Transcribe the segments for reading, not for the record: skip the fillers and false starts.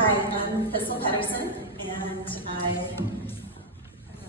Hi, I'm Thistle and I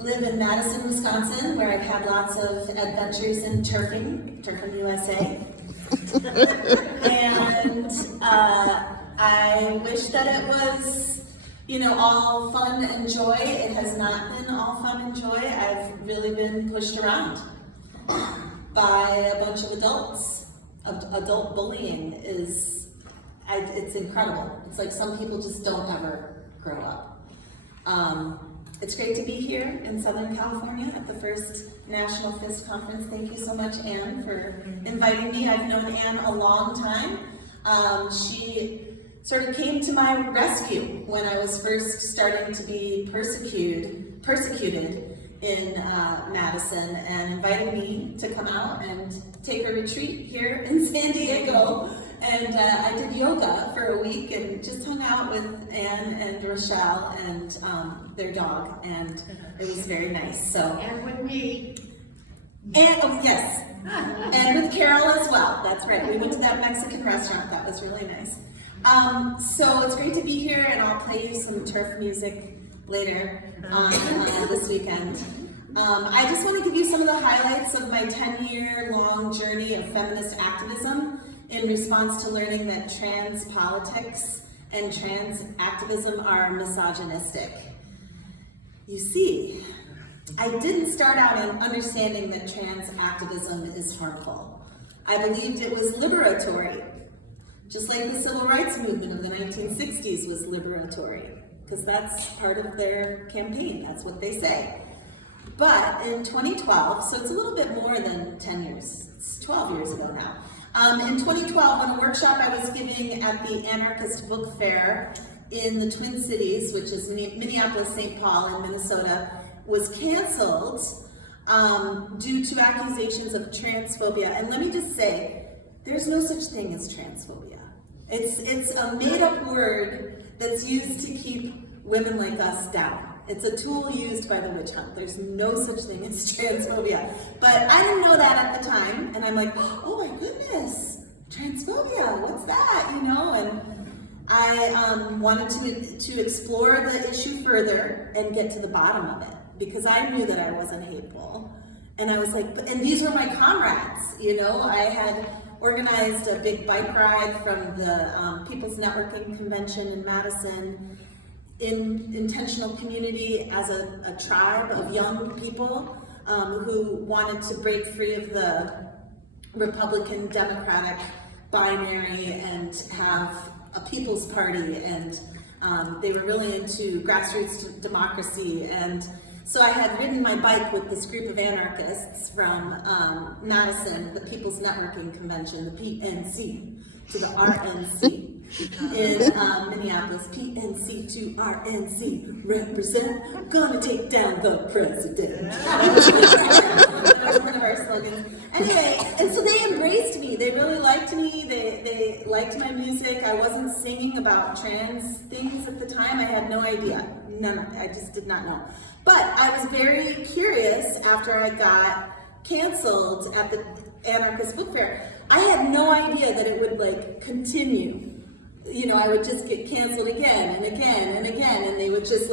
live in Madison, Wisconsin, where I've had lots of adventures in turfing USA. And I wish that it was, all fun and joy. It has not been all fun and joy. I've really been pushed around by a bunch of adults. Adult bullying it's incredible. It's like some people just don't ever grow up. It's great to be here in Southern California at the first National Fist Conference. Thank you so much, Anne, for inviting me. I've known Anne a long time. She sort of came to my rescue when I was first starting to be persecuted in Madison, and invited me to come out and take a retreat here in San Diego. And I did yoga for a week and just hung out with Anne and Rochelle and their dog, and it was very nice. So, and with me. And yes, and with Carol as well. That's right. We went to that Mexican restaurant. That was really nice. So it's great to be here, and I'll play you some turf music later on this weekend. I just want to give you some of the highlights of my 10-year-long journey of feminist activism in response to learning that trans politics and trans activism are misogynistic. You see, I didn't start out in understanding that trans activism is harmful. I believed it was liberatory, just like the civil rights movement of the 1960s was liberatory, because that's part of their campaign, that's what they say. But in 2012, so it's a little bit more than 10 years, it's 12 years ago now. In 2012, on a workshop I was giving at the Anarchist Book Fair in the Twin Cities, which is Minneapolis, St. Paul, in Minnesota, was canceled due to accusations of transphobia. And let me just say, there's no such thing as transphobia. It's a made-up word that's used to keep women like us down. It's a tool used by the witch hunt. There's no such thing as transphobia. But I didn't know that at the time, and I'm like, oh my goodness, transphobia, what's that, And I wanted to explore the issue further and get to the bottom of it, because I knew that I wasn't hateful. And I was like, and these were my comrades, I had organized a big bike ride from the People's Networking Convention in Madison, in intentional community as a tribe of young people who wanted to break free of the Republican Democratic binary and have a people's party, and they were really into grassroots democracy. And so I had ridden my bike with this group of anarchists from Madison, the People's Networking Convention, the PNC, to the RNC. In Minneapolis, PNC to RNC, represent, gonna take down the president. That was one of our slogans. Anyway, and so they embraced me. They really liked me. They liked my music. I wasn't singing about trans things at the time. I had no idea. I just did not know. But I was very curious after I got canceled at the Anarchist Book Fair. I had no idea that it would continue. I would just get canceled again and again and again, and they would just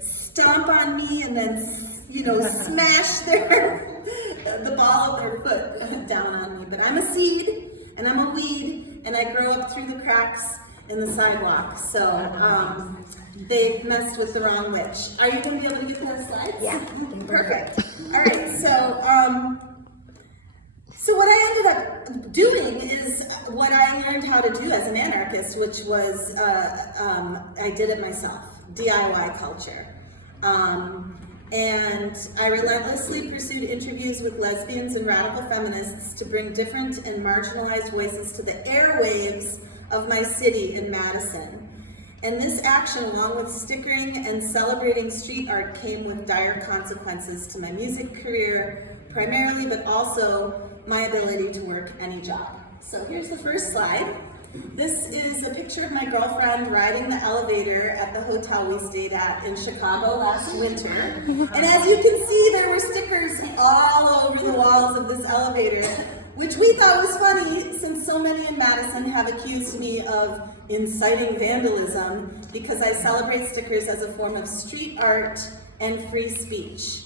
stomp on me and then, smash the ball of their foot down on me. But I'm a seed and I'm a weed, and I grow up through the cracks in the sidewalk. So they've messed with the wrong witch. Are you going to be able to get to those slides? Yeah. Perfect. All right. So what I ended up doing is what I learned how to do as an anarchist, which was, I did it myself, DIY culture. And I relentlessly pursued interviews with lesbians and radical feminists to bring different and marginalized voices to the airwaves of my city in Madison. And this action, along with stickering and celebrating street art, came with dire consequences to my music career, primarily, but also my ability to work any job. So here's the first slide. This is a picture of my girlfriend riding the elevator at the hotel we stayed at in Chicago last winter. And as you can see, there were stickers all over the walls of this elevator which we thought was funny since so many in Madison have accused me of inciting vandalism because I celebrate stickers as a form of street art and free speech.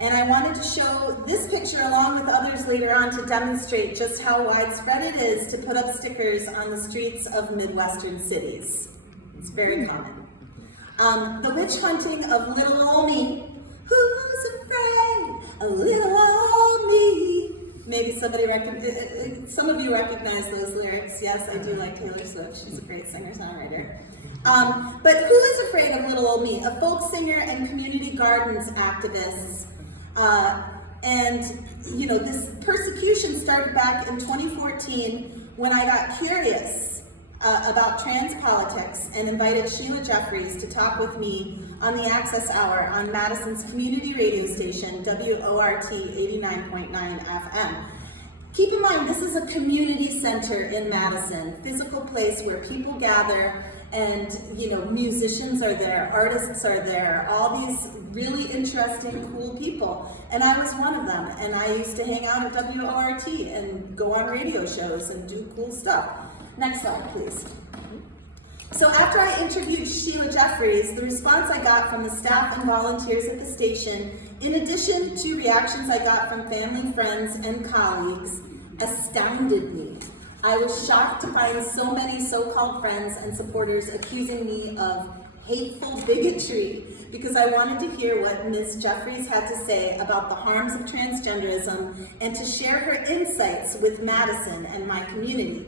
And I wanted to show this picture along with others later on to demonstrate just how widespread it is to put up stickers on the streets of Midwestern cities. It's very common. The witch hunting of little old me. Who's afraid of little old me? Maybe somebody some of you recognize those lyrics. Yes, I do like Taylor Swift. She's a great singer-songwriter. But who is afraid of little old me? A folk singer and community gardens activist. And you know, this persecution started back in 2014 when I got curious about trans politics and invited Sheila Jeffries to talk with me on the Access Hour on Madison's community radio station, WORT 89.9 FM. Keep in mind, this is a community center in Madison, physical place where people gather and, you know, musicians are there, artists are there, all these really interesting, cool people. And I was one of them, and I used to hang out at WORT and go on radio shows and do cool stuff. Next slide, please. So after I interviewed Sheila Jeffries, the response I got from the staff and volunteers at the station, in addition to reactions I got from family, friends, and colleagues, astounded me. I was shocked to find so many so-called friends and supporters accusing me of hateful bigotry because I wanted to hear what Ms. Jeffries had to say about the harms of transgenderism and to share her insights with Madison and my community.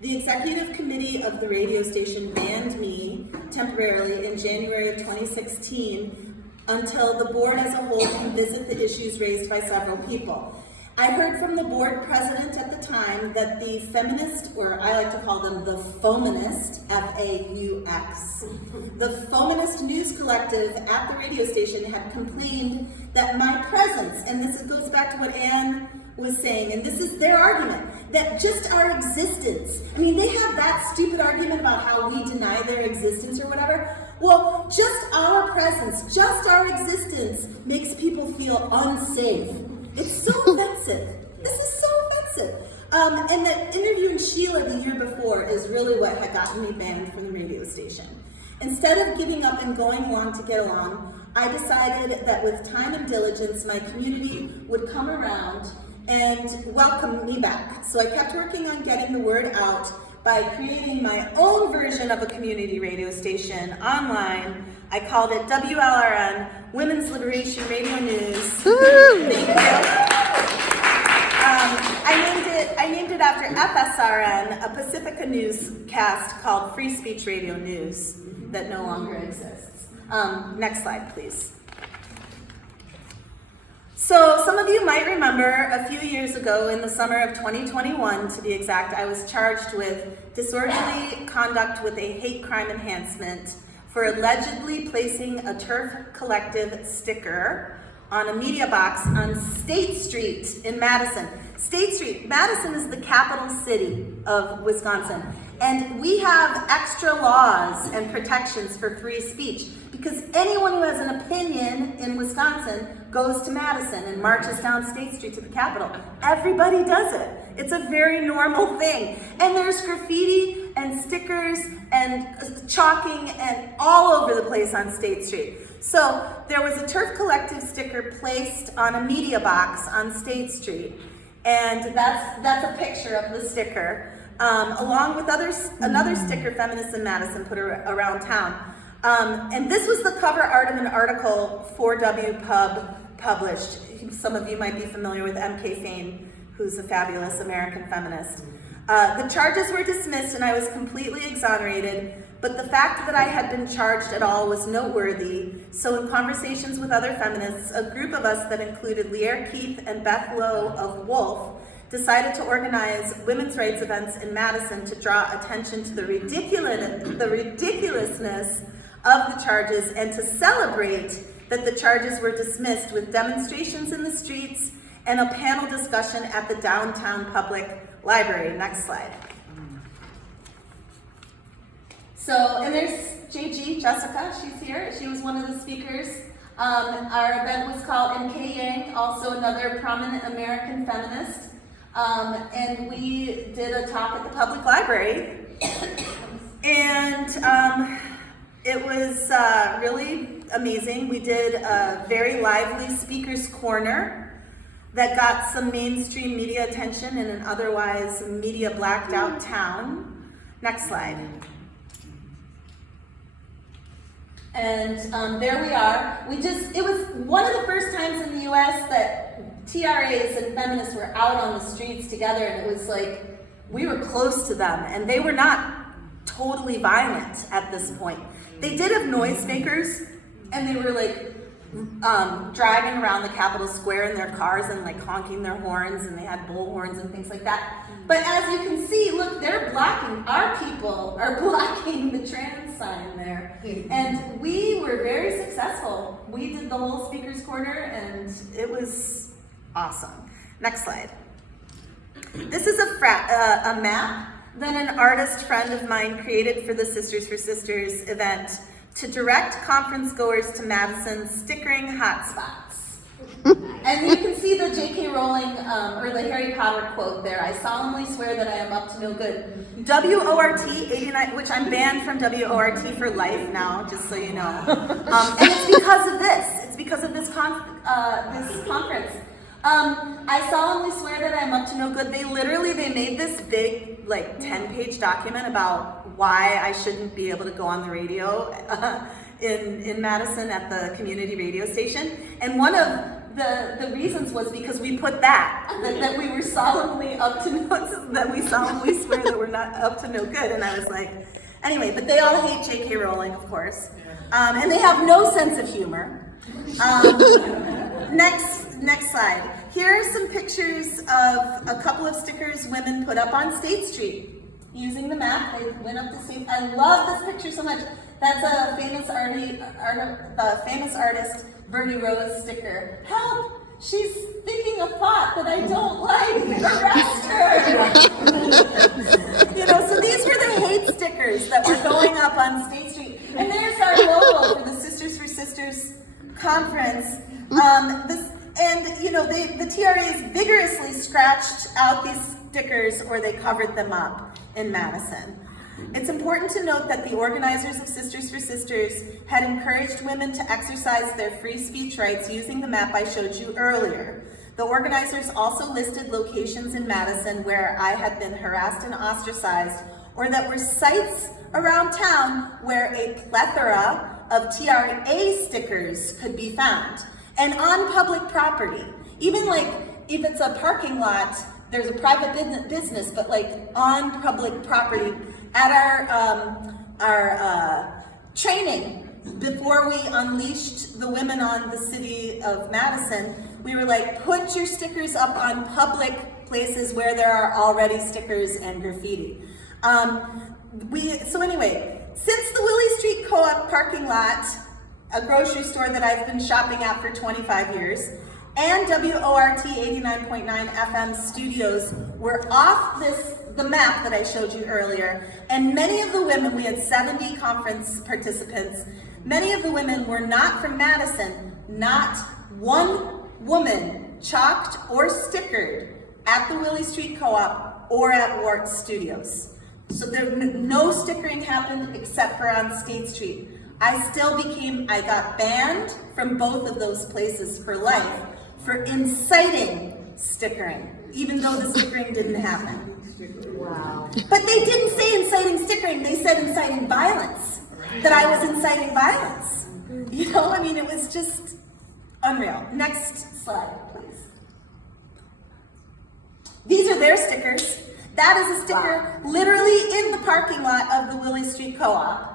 The executive committee of the radio station banned me temporarily in January of 2016 until the board as a whole can visit the issues raised by several people. I heard from the board president at the time that the feminist, or I like to call them the Fominist, F-A-U-X, the Fominist News Collective at the radio station had complained that my presence, and this goes back to what Anne was saying, and this is their argument, that just our existence, I mean, they have that stupid argument about how we deny their existence or whatever. Well, just our presence, just our existence makes people feel unsafe. It's so offensive. This is so offensive. And that interviewing Sheila the year before is really what had gotten me banned from the radio station. Instead of giving up and going along to get along, I decided that with time and diligence, my community would come around and welcome me back. So I kept working on getting the word out by creating my own version of a community radio station online. I called it WLRN, Women's Liberation Radio News. Thank you. I named it after FSRN, a Pacifica newscast called Free Speech Radio News that no longer exists. Next slide, please. So some of you might remember a few years ago in the summer of 2021, to be exact, I was charged with disorderly conduct with a hate crime enhancement for allegedly placing a Turf Collective sticker on a media box on State Street in Madison. State Street, Madison is the capital city of Wisconsin, and we have extra laws and protections for free speech because anyone who has an opinion in Wisconsin goes to Madison and marches down State Street to the Capitol. Everybody does it. It's a very normal thing. And there's graffiti and stickers and chalking and all over the place on State Street. So there was a Turf Collective sticker placed on a media box on State Street. And that's a picture of the sticker, along with another sticker feminists in Madison put around town. And this was the cover art of an article 4W Pub published. Some of you might be familiar with M.K. Fain, who's a fabulous American feminist. The charges were dismissed and I was completely exonerated, but the fact that I had been charged at all was noteworthy. So in conversations with other feminists, a group of us that included Leah Keith and Beth Lowe of Wolf decided to organize women's rights events in Madison to draw attention to the ridiculousness of the charges and to celebrate that the charges were dismissed with demonstrations in the streets and a panel discussion at the downtown public library. Next slide. So, and there's JG, Jessica, she's here. She was one of the speakers. Our event was called MK Yang, also another prominent American feminist. And we did a talk at the public library. And it was really amazing. We did a very lively speaker's corner that got some mainstream media attention in an otherwise media blacked out town. Next slide. And there we are. It was one of the first times in the US that TRAs and feminists were out on the streets together, and it was like, we were close to them, and they were not totally violent at this point. They did have noisemakers, and they were like driving around the Capitol Square in their cars and like honking their horns, and they had bullhorns and things like that. But as you can see, look, they're blocking, our people are blocking the trans sign there. And we were very successful. We did the whole speaker's corner, and it was awesome. Next slide. This is a map that an artist friend of mine created for the Sisters for Sisters event to direct conference goers to Madison's stickering hotspots. And you can see the J.K. Rowling or the Harry Potter quote there. I solemnly swear that I am up to no good. WORT 89, which I'm banned from WORT for life now, just so you know. And it's because of this. It's because of this conference. I solemnly swear that I'm up to no good. They made this big, like, 10-page document about why I shouldn't be able to go on the radio in Madison at the community radio station. And one of the reasons was because we put that we were solemnly up to no, that we solemnly swear that we're not up to no good. And I was like, anyway, but they all hate J.K. Rowling, of course. And they have no sense of humor. Next slide. Here are some pictures of a couple of stickers women put up on State Street using the map. They went up to State. I love this picture so much. That's a famous artist, Bernie Rose sticker. Help! She's thinking a thought that I don't like. Arrest her! You know, so these were the hate stickers that were going up on State Street. And there's our logo for the Sisters for Sisters conference. And you know, the TRAs vigorously scratched out these stickers, or they covered them up in Madison. It's important to note that the organizers of Sisters for Sisters had encouraged women to exercise their free speech rights using the map I showed you earlier. The organizers also listed locations in Madison where I had been harassed and ostracized, or that were sites around town where a plethora of TRA stickers could be found. And on public property, even like if it's a parking lot, there's a private business, but like on public property. At our training, before we unleashed the women on the city of Madison, we were like, put your stickers up on public places where there are already stickers and graffiti. So anyway, since the Willie Street Co-op parking lot, a grocery store that I've been shopping at for 25 years, and WORT 89.9 FM studios were off the map that I showed you earlier, and many of the women, we had 70 conference participants, many of the women were not from Madison. Not one woman chalked or stickered at the Willie Street Co-op or at WORT Studios. So no stickering happened except for on State Street. I got banned from both of those places for life for inciting stickering, even though the stickering didn't happen. Wow. But they didn't say inciting stickering, they said inciting violence, that I was inciting violence. You know, I mean, it was just unreal. Next slide, please. These are their stickers. That is a sticker literally in the parking lot of the Willie Street Co-op.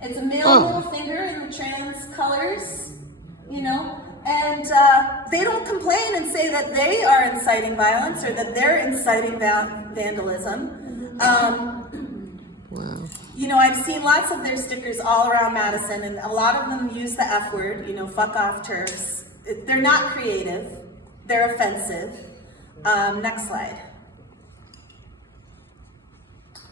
It's a male middle finger in the trans colors, you know, and they don't complain and say that they are inciting violence or that they're inciting vandalism. Wow. You know, I've seen lots of their stickers all around Madison, and a lot of them use the F word, you know, fuck off TERFs. They're not creative, they're offensive. Next slide.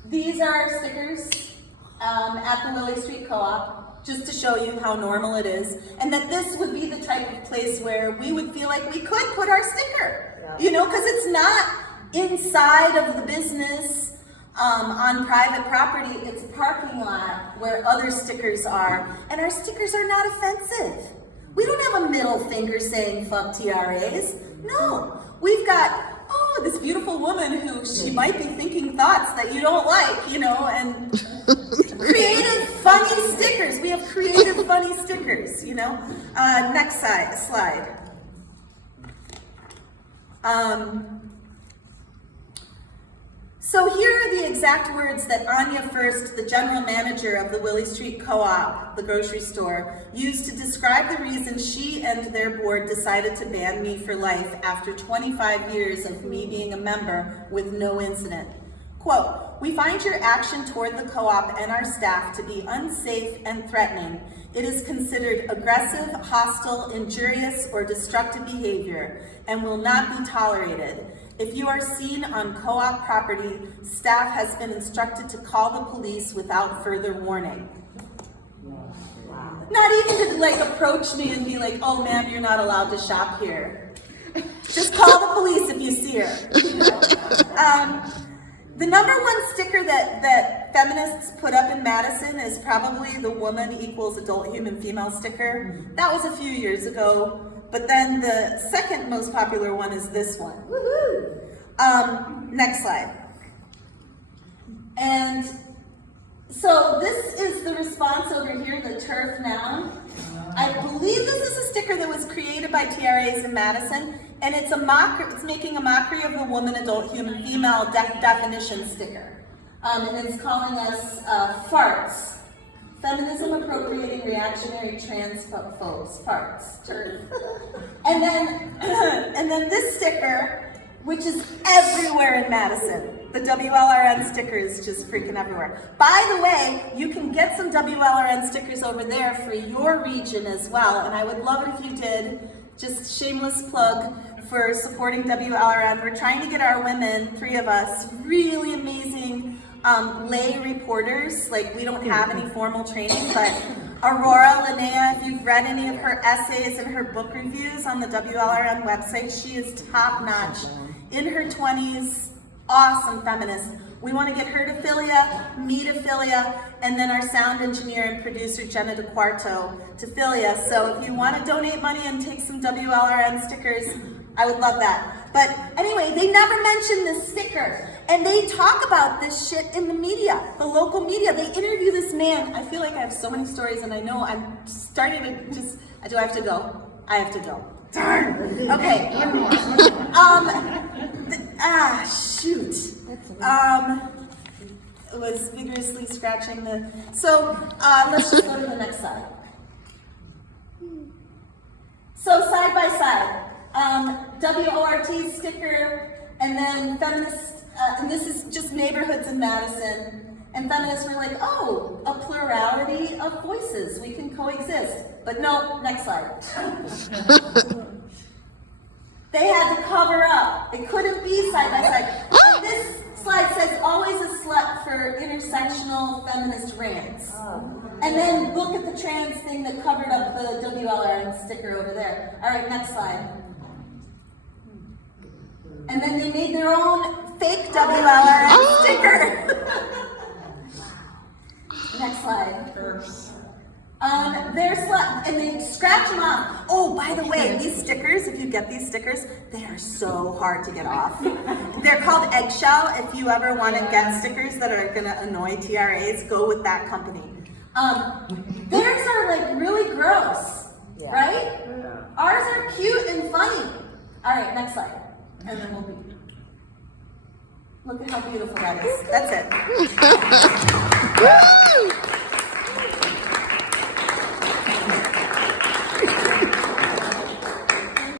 These are our stickers at the Willie Street Co-op, just to show you how normal it is, and that this would be the type of place where we would feel like we could put our sticker, you know, because it's not Inside of the business, on private property, it's a parking lot where other stickers are, and our stickers are not offensive. We don't have a middle finger saying fuck TRAs. No, we've got, oh, this beautiful woman who she might be thinking thoughts that you don't like, you know, and creative, funny stickers. We have creative, funny stickers, you know. Next slide. So here are the exact words that Anya First, the general manager of the Willie Street Co-op, the grocery store, used to describe the reason she and their board decided to ban me for life after 25 years of me being a member with no incident. Quote, "We find your action toward the co-op and our staff to be unsafe and threatening. It is considered aggressive, hostile, injurious, or destructive behavior and will not be tolerated. If you are seen on co-op property, staff has been instructed to call the police without further warning." Not even to like approach me and be like, "Oh ma'am, you're not allowed to shop here." Just call the police if you see her. You know? The number one sticker that feminists put up in Madison is probably the woman equals adult human female sticker. That was a few years ago. But then the second most popular one is this one. Woohoo! Next slide. And so this is the response over here, the turf noun. I believe this is a sticker that was created by TRAs in Madison, and it's making a mockery of the woman, adult, human, female definition sticker. And it's calling us farts. Feminism appropriating reactionary trans phobes, farts, turf. And then this sticker, which is everywhere in Madison. The WLRN sticker is just freaking everywhere. By the way, you can get some WLRN stickers over there for your region as well, and I would love it if you did. Just shameless plug for supporting WLRN. We're trying to get our women, 3 of us, really amazing lay reporters. Like, we don't have any formal training, but Aurora Linnea, if you've read any of her essays and her book reviews on the WLRN website, she is top-notch. In her 20s, awesome feminist. We want to get her to Philia, me to Philia, and then our sound engineer and producer, Jenna DeQuarto, to Philia. So if you want to donate money and take some WLRN stickers, I would love that. But anyway, they never mention this sticker. And they talk about this shit in the media, the local media. They interview this man. I feel like I have so many stories, and I know I'm starting to just, do I have to go? I have to go. Darn. Okay. Shoot. It was vigorously scratching the, so let's just go to the next slide. So side by side, WORT sticker, and then feminist, and this is just neighborhoods in Madison. And feminists were like, oh, a plurality of voices, we can coexist. But no, next slide. They had to cover up. It couldn't be side by side. And this slide says, always a slut for intersectional feminist rants. And then look at the trans thing that covered up the WLRN sticker over there. All right, next slide. And then they made their own fake WLRN sticker. Next slide. They're slut, and they scratch them off. Oh, by the way, these stickers, if you get these stickers, they are so hard to get off. They're called Eggshell. If you ever want to get stickers that are going to annoy TRAs, go with that company. Theirs are like really gross, right? Ours are cute and funny. All right, next slide. And then we'll be. Look at how beautiful that is. That's it.